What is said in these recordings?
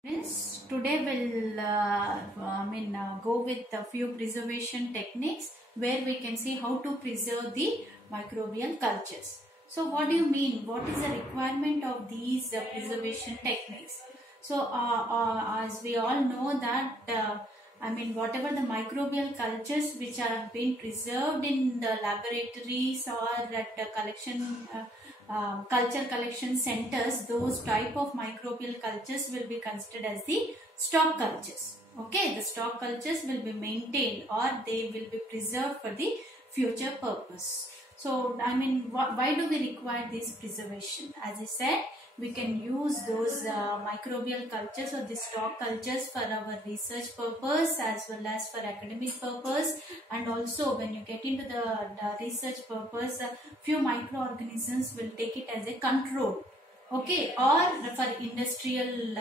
Friends, today we'll go with a few preservation techniques where we can see how to preserve the microbial cultures. So what do you mean? What is the requirement of these preservation techniques? So as we all know that whatever the microbial cultures which have been preserved in the laboratories or at the culture collection centers, those type of microbial cultures will be considered as the stock cultures. Okay, the stock cultures will be maintained or they will be preserved for the future purpose. So, why do we require this preservation? As I said, we can use those microbial cultures or the stock cultures for our research purpose as well as for academic purpose, and also when you get into the research purpose, few microorganisms will take it as a control. Okay, or for industrial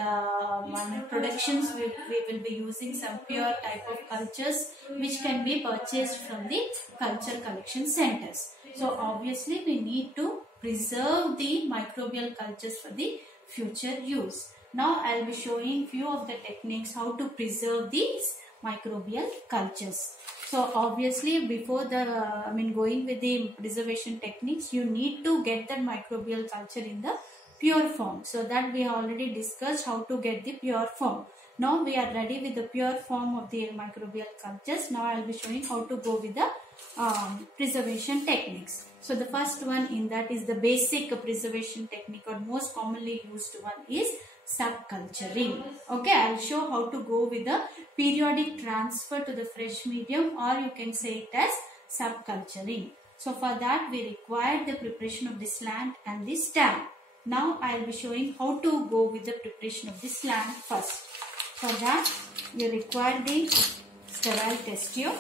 productions, we will be using some pure type of cultures which can be purchased from the culture collection centers. So obviously we need to preserve the microbial cultures for the future use. Now I'll be showing few of the techniques how to preserve these microbial cultures. So obviously before going with the preservation techniques, you need to get that microbial culture in the pure form. So that we already discussed how to get the pure form. Now we are ready with the pure form of the microbial cultures. Now I will be showing how to go with the preservation techniques. So the first one in that is the basic preservation technique, or most commonly used one is subculturing. Okay, I'll show how to go with the periodic transfer to the fresh medium, or you can say it as subculturing. So for that we require the preparation of the slant and the stamp. Now I will be showing how to go with the preparation of the slant first. For that you require the sterile test tube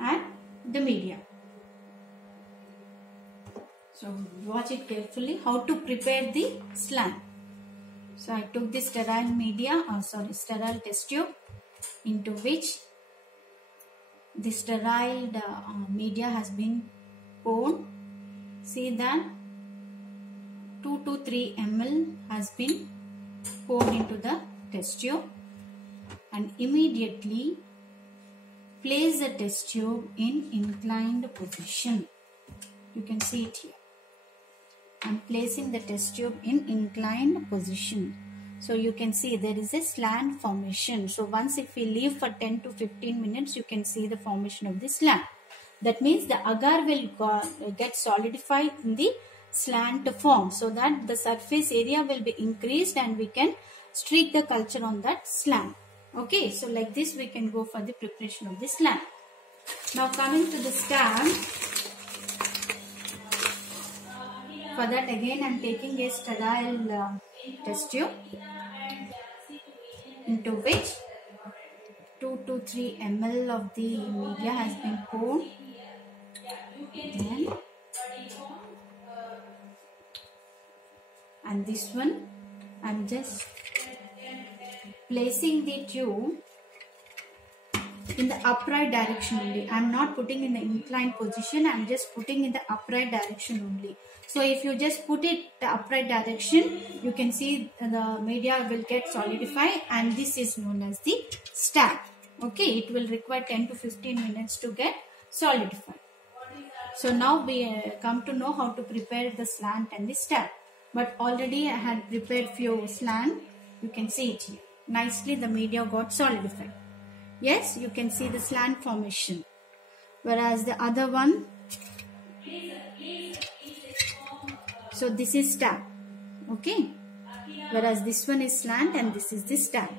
and the media. So watch it carefully how to prepare the slant. So I took the sterile sterile test tube, into which the sterile media has been poured. See that 2 to 3 ml has been poured into the test tube, and immediately place the test tube in inclined position. You can see it here. I am placing the test tube in inclined position. So you can see there is a slant formation. So once if we leave for 10 to 15 minutes, you can see the formation of the slant. That means the agar will get solidified in the slant form, so that the surface area will be increased and we can streak the culture on that slant. Okay, so like this we can go for the preparation of the slant. Now coming to the stamp, for that again I am taking a sterile test tube, into which 2 to 3 ml of the media has been poured. Then, and this one I am just placing the tube in the upright direction only. I am not putting in the inclined position, I am just putting in the upright direction only. So if you just put it the upright direction, you can see the media will get solidified, and this is known as the stamp. Okay, it will require 10 to 15 minutes to get solidified. So now we come to know how to prepare the slant and the stamp. But already I had prepared few slant. You can see it here. Nicely the media got solidified. Yes, you can see the slant formation. Whereas the other one, so this is stamp. Okay. Whereas this one is slant and this is the stamp.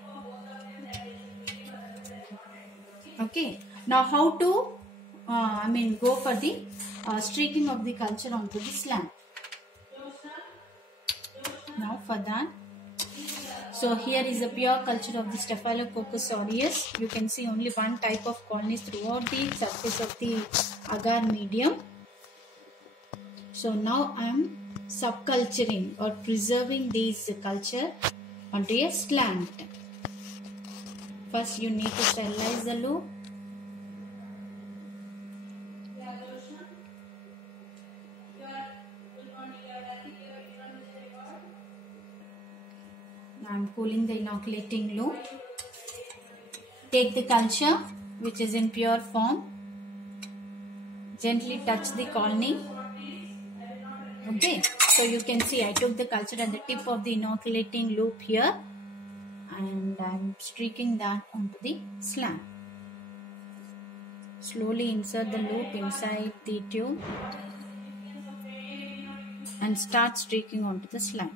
Okay. Now how to go for the streaking of the culture onto the slant. Now for that, so here is a pure culture of the Staphylococcus aureus. You can see only one type of colonies throughout the surface of the agar medium. So now I am subculturing or preserving these culture onto a slant. First you need to sterilize the loop. I am cooling the inoculating loop. Take the culture which is in pure form. Gently touch the colony. Okay, so you can see I took the culture at the tip of the inoculating loop here, and I'm streaking that onto the slam. Slowly insert the loop inside the tube and start streaking onto the slam.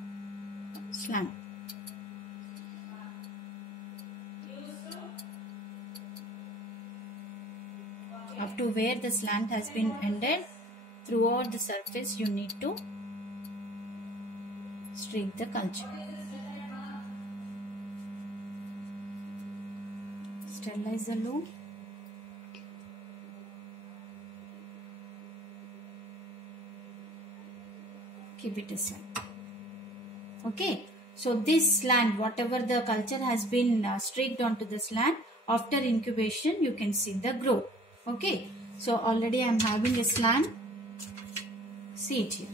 Up to where the slant has been ended, throughout the surface you need to streak the culture. Sterilize the loop. Keep it aside. Okay, so this slant, whatever the culture has been streaked onto the slant, after incubation you can see the growth. Okay, so already I am having a slant. See it here.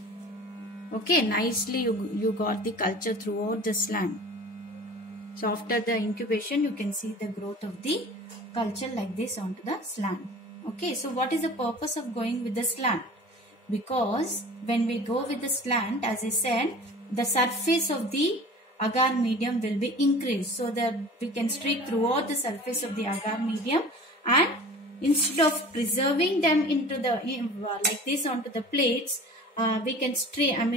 Okay, nicely you got the culture throughout the slant. So after the incubation you can see the growth of the culture like this onto the slant. Okay, so what is the purpose of going with the slant? Because when we go with the slant, as I said, the surface of the agar medium will be increased, so that we can streak throughout the surface of the agar medium, and instead of preserving them into the like this onto the plates, we can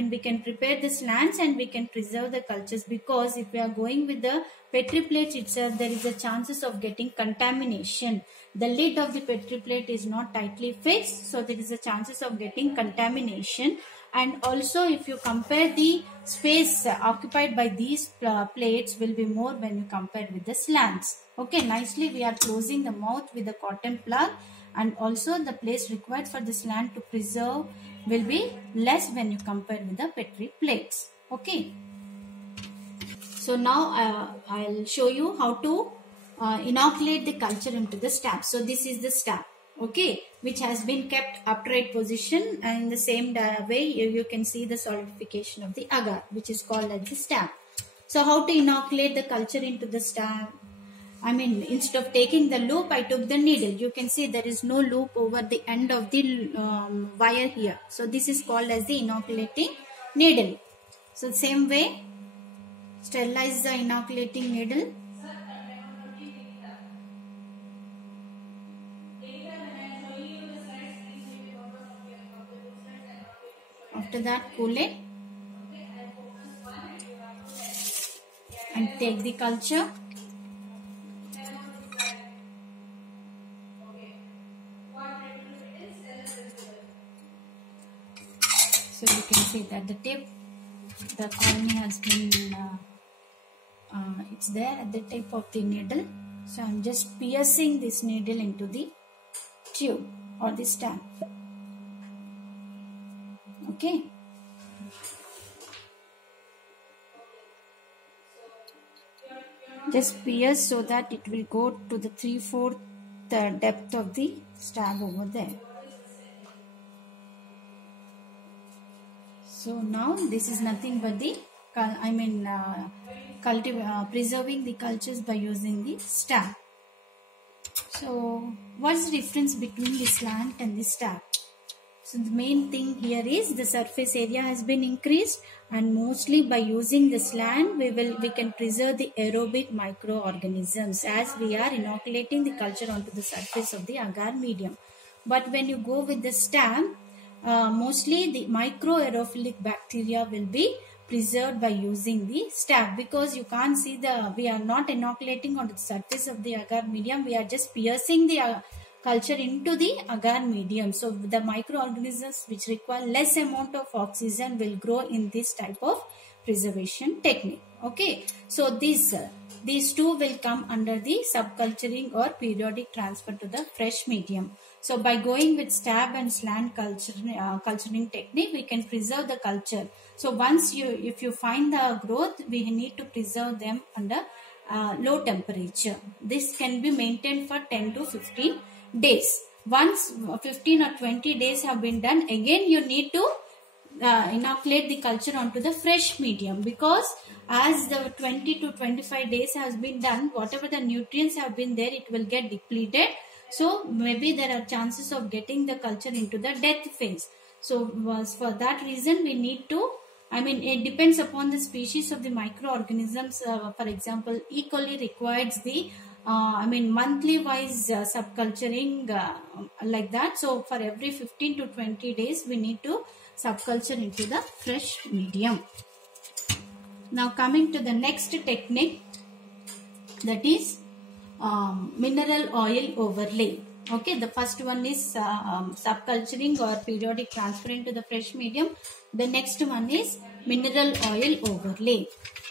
we can prepare the slants and we can preserve the cultures, because if we are going with the Petri plate itself, there is a chances of getting contamination. The lid of the Petri plate is not tightly fixed, so there is a chances of getting contamination. And also if you compare the space occupied by these plates will be more when you compare with the slants. Okay, nicely we are closing the mouth with the cotton plug, and also the place required for the slant to preserve will be less when you compare with the Petri plates. Okay. So now I'll show you how to inoculate the culture into the stab. So this is the stab, okay, which has been kept upright position, and in the same way you can see the solidification of the agar, which is called as the stab. So how to inoculate the culture into the stab? Instead of taking the loop, I took the needle. You can see there is no loop over the end of the wire here. So this is called as the inoculating needle. So same way, sterilize the inoculating needle. After that, cool it and take the culture. So you can see that the tip, the colony has been, it's there at the tip of the needle. So I am just piercing this needle into the tube or the stamp. Okay. Just pierce so that it will go to the 3/4 depth of the stab over there. So now this is nothing but the preserving the cultures by using the stab. So what's the difference between the slant and the stab? So the main thing here is the surface area has been increased, and mostly by using the slant we can preserve the aerobic microorganisms as we are inoculating the culture onto the surface of the agar medium. But when you go with the stab, mostly the microaerophilic bacteria will be preserved by using the stab, because you can't see we are not inoculating on the surface of the agar medium, we are just piercing the culture into the agar medium. So the microorganisms which require less amount of oxygen will grow in this type of preservation technique. Okay, so these two will come under the subculturing or periodic transfer to the fresh medium. So by going with stab and slant culturing technique, we can preserve the culture. So if you find the growth, we need to preserve them under low temperature. This can be maintained for 10 to 15 days. Once 15 or 20 days have been done, again you need to inoculate the culture onto the fresh medium, because as the 20 to 25 days has been done, whatever the nutrients have been there, it will get depleted. So maybe there are chances of getting the culture into the death phase. So for that reason we need to, it depends upon the species of the microorganisms. For example, E. coli requires the monthly wise subculturing like that. So for every 15 to 20 days we need to subculture into the fresh medium. Now coming to the next technique, that is mineral oil overlay. Okay, the first one is subculturing or periodic transfer into the fresh medium. The next one is mineral oil overlay.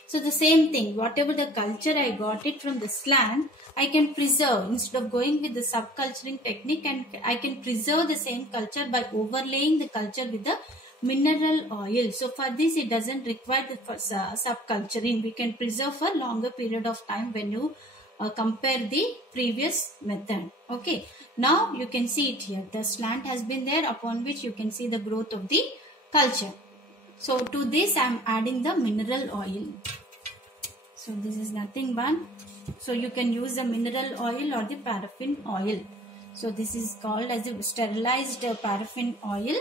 So the same thing, whatever the culture I got it from the slant, I can preserve instead of going with the subculturing technique, and I can preserve the same culture by overlaying the culture with the mineral oil. So for this it doesn't require the subculturing. We can preserve for longer period of time when you compare the previous method. Okay, now you can see it here. The slant has been there upon which you can see the growth of the culture. So to this I am adding the mineral oil. So this is nothing but, so you can use the mineral oil or the paraffin oil. So this is called as a sterilized paraffin oil.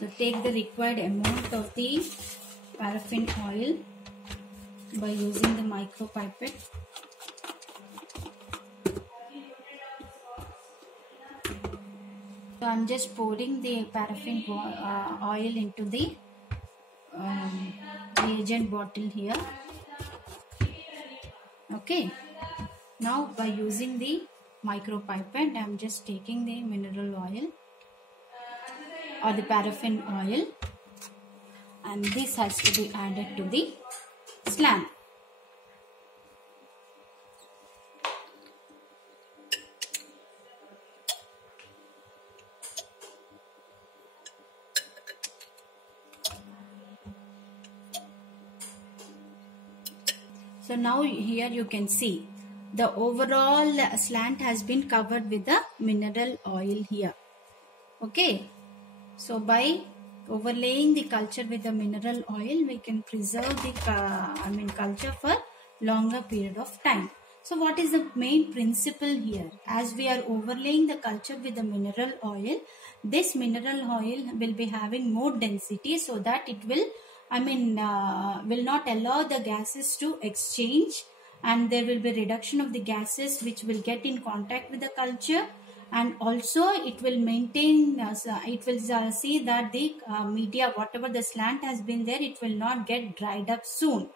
So take the required amount of the paraffin oil by using the micropipette. So I am just pouring the paraffin oil into the reagent bottle here. Okay. Now by using the micropipette, I am just taking the mineral oil or the paraffin oil, and this has to be added to the slant. So now here you can see the overall slant has been covered with the mineral oil here. Okay. So by overlaying the culture with the mineral oil, we can preserve the culture for longer period of time. So what is the main principle here? As we are overlaying the culture with the mineral oil, this mineral oil will be having more density, so that it will will not allow the gases to exchange, and there will be reduction of the gases which will get in contact with the culture. And also it will maintain, it will see that the media, whatever the slant has been there, it will not get dried up soon.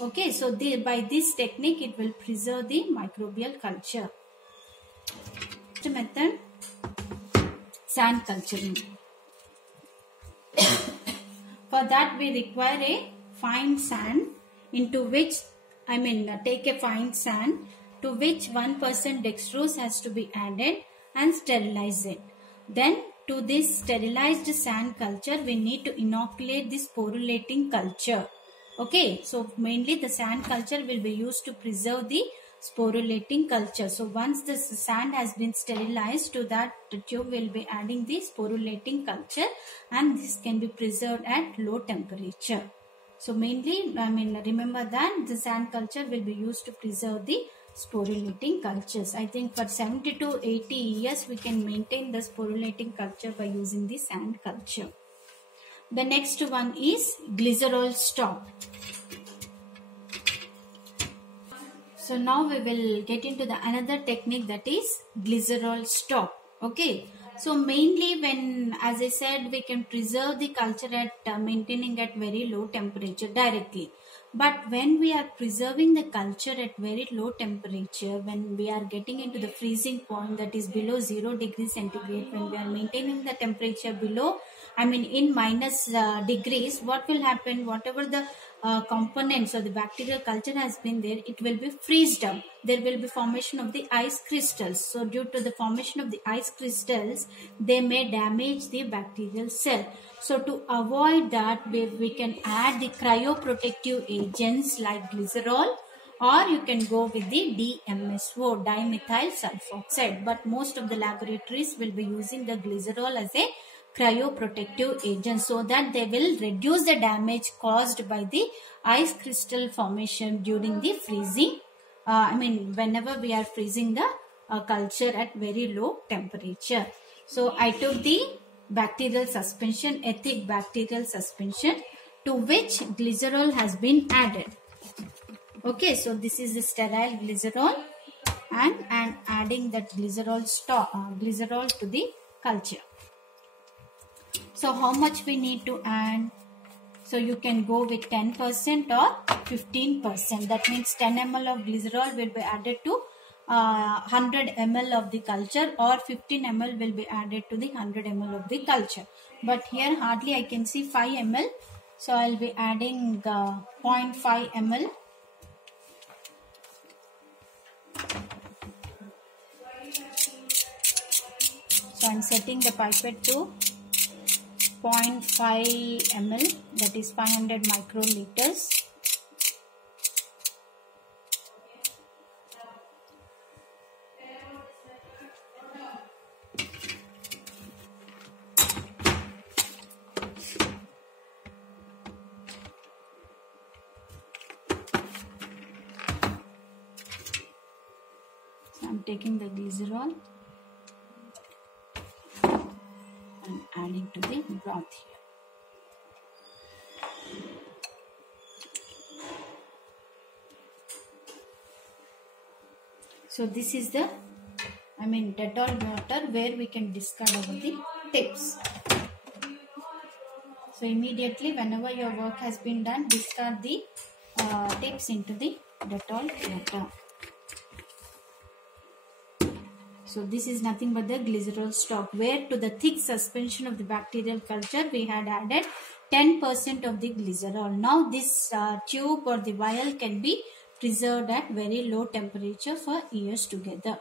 Okay, so by this technique it will preserve the microbial culture. Next method, sand culturing. For that we require a fine sand, into which take a fine sand to which 1% dextrose has to be added and sterilize it. Then to this sterilized sand culture we need to inoculate this sporulating culture. Okay, so mainly the sand culture will be used to preserve the sporulating culture. So once the sand has been sterilized, to that tube will be adding the sporulating culture, and this can be preserved at low temperature. So mainly remember that the sand culture will be used to preserve the sporulating cultures. I think for 70 to 80 years we can maintain the sporulating culture by using the sand culture. The next one is glycerol stop. So now we will get into the another technique, that is glycerol stop. Okay. So mainly when, as I said, we can preserve the culture at maintaining at very low temperature directly. But when we are preserving the culture at very low temperature, when we are getting into the freezing point, that is below 0 degrees centigrade, when we are maintaining the temperature below, in minus degrees, what will happen? Whatever the components or the bacterial culture has been there, it will be freezed up. There will be formation of the ice crystals. So due to the formation of the ice crystals, they may damage the bacterial cell. So to avoid that, we can add the cryoprotective agents like glycerol or you can go with the DMSO, dimethyl sulfoxide. But most of the laboratories will be using the glycerol as a cryoprotective agent, so that they will reduce the damage caused by the ice crystal formation during the freezing. Whenever we are freezing the culture at very low temperature. So I took the bacterial suspension, ethic bacterial suspension, to which glycerol has been added. Okay, so this is the sterile glycerol, and I am adding that glycerol to the culture. So how much we need to add? So you can go with 10% or 15%. That means 10 ml of glycerol will be added to 100 ml of the culture, or 15 ml will be added to the 100 ml of the culture. But here hardly I can see 5 ml. So I will be adding 0.5 ml. So I am setting the pipette to 0.5 ml, that is 500 microliters. So I am taking the glycerol and adding to the broth here. So this is the Dettol water where we can discard over the tips. So immediately whenever your work has been done, discard the tips into the Dettol water. So this is nothing but the glycerol stock, where to the thick suspension of the bacterial culture we had added 10% of the glycerol. Now this tube or the vial can be preserved at very low temperature for years together.